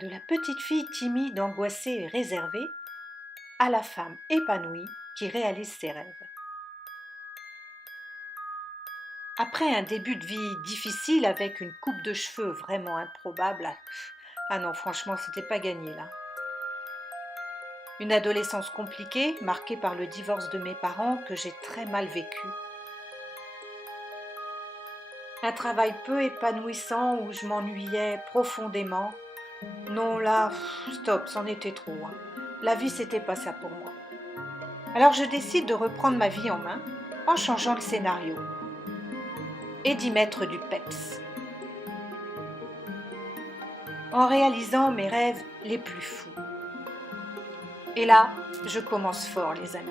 de la petite fille timide, angoissée et réservée à la femme épanouie qui réalise ses rêves. Après un début de vie difficile avec une coupe de cheveux vraiment improbable, ah non, franchement, c'était pas gagné là. Une adolescence compliquée, marquée par le divorce de mes parents que j'ai très mal vécu. Un travail peu épanouissant où je m'ennuyais profondément. Non, là, stop, c'en était trop. La vie, c'était pas ça pour moi. Alors je décide de reprendre ma vie en main en changeant le scénario et d'y mettre du peps. En réalisant mes rêves les plus fous. Et là, je commence fort, les amis.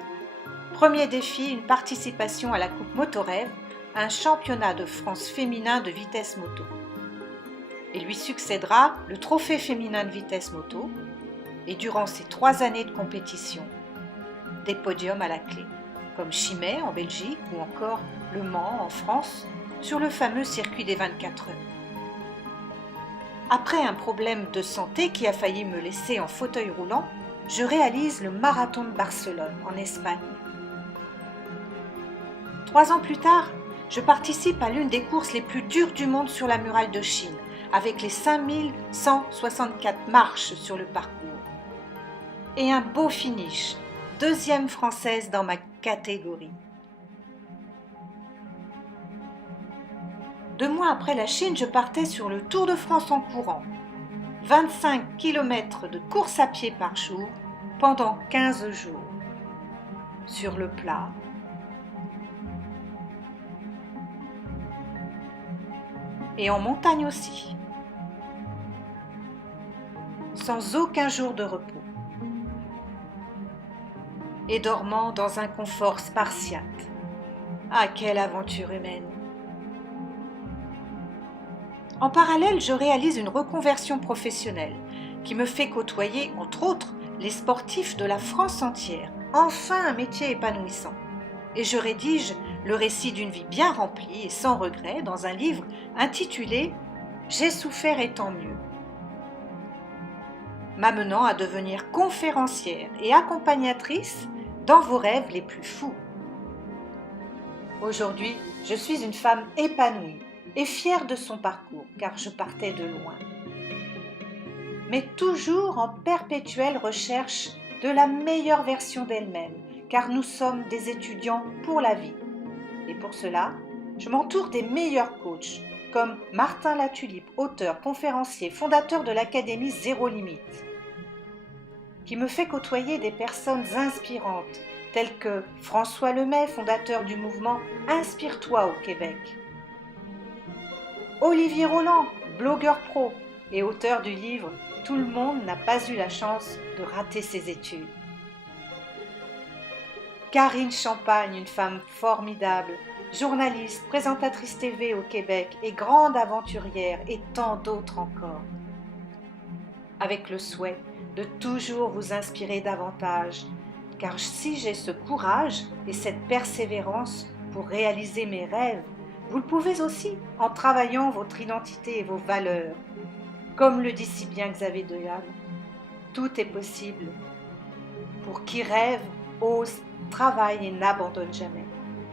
Premier défi, une participation à la Coupe Motorève, un championnat de France féminin de vitesse moto. Et lui succédera le trophée féminin de vitesse moto. Et durant ces 3 années de compétition, des podiums à la clé, comme Chimay en Belgique ou encore Le Mans en France, sur le fameux circuit des 24 heures. Après un problème de santé qui a failli me laisser en fauteuil roulant, je réalise le marathon de Barcelone en Espagne. 3 ans plus tard, je participe à l'une des courses les plus dures du monde sur la muraille de Chine, avec les 5164 marches sur le parcours. Et un beau finish, 2e française dans ma catégorie. 2 mois après la Chine, je partais sur le Tour de France en courant. 25 km de course à pied par jour pendant 15 jours. Sur le plat. Et en montagne aussi. Sans aucun jour de repos. Et dormant dans un confort spartiate. Ah, quelle aventure humaine! En parallèle, je réalise une reconversion professionnelle qui me fait côtoyer, entre autres, les sportifs de la France entière. Enfin, un métier épanouissant. Et je rédige le récit d'une vie bien remplie et sans regret dans un livre intitulé « J'ai souffert et tant mieux », m'amenant à devenir conférencière et accompagnatrice dans vos rêves les plus fous. Aujourd'hui, je suis une femme épanouie et fière de son parcours, car je partais de loin. Mais toujours en perpétuelle recherche de la meilleure version d'elle-même, car nous sommes des étudiants pour la vie. Et pour cela, je m'entoure des meilleurs coachs, comme Martin Latulippe, auteur, conférencier, fondateur de l'Académie Zéro Limite, qui me fait côtoyer des personnes inspirantes, telles que François Lemay, fondateur du mouvement Inspire-toi au Québec, Olivier Roland, blogueur pro et auteur du livre « Tout le monde n'a pas eu la chance de rater ses études ». Karine Champagne, une femme formidable, journaliste, présentatrice TV au Québec et grande aventurière et tant d'autres encore. Avec le souhait de toujours vous inspirer davantage, car si j'ai ce courage et cette persévérance pour réaliser mes rêves, vous le pouvez aussi en travaillant votre identité et vos valeurs. Comme le dit si bien Xavier Dolan, tout est possible. Pour qui rêve, ose, travaille et n'abandonne jamais.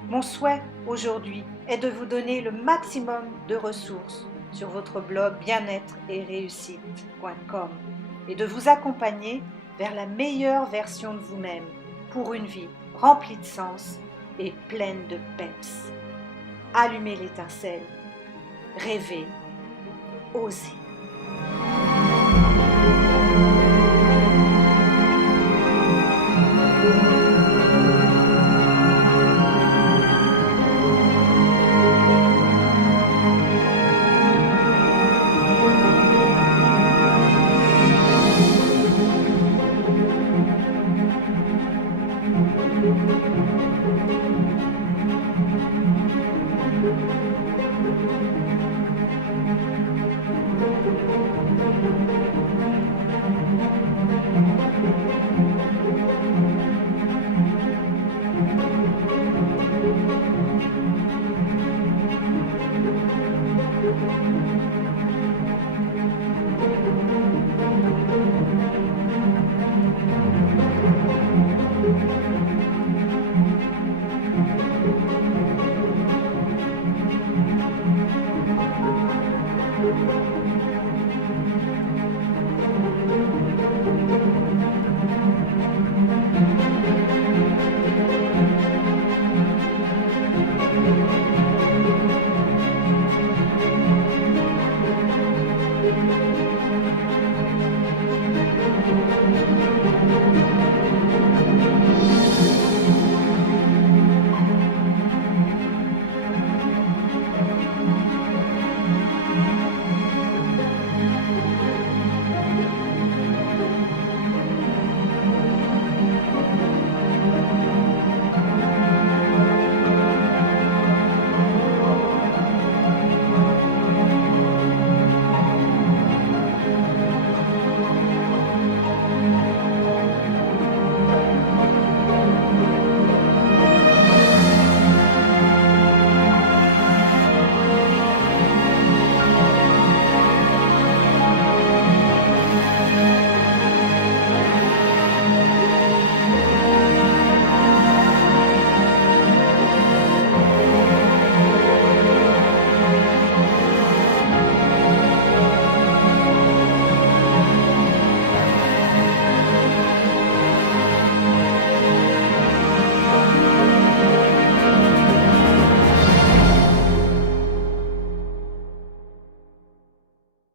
Mon souhait aujourd'hui est de vous donner le maximum de ressources sur votre blog bien-être et réussite.com et de vous accompagner vers la meilleure version de vous-même pour une vie remplie de sens et pleine de peps. Allumez l'étincelle, rêvez, osez.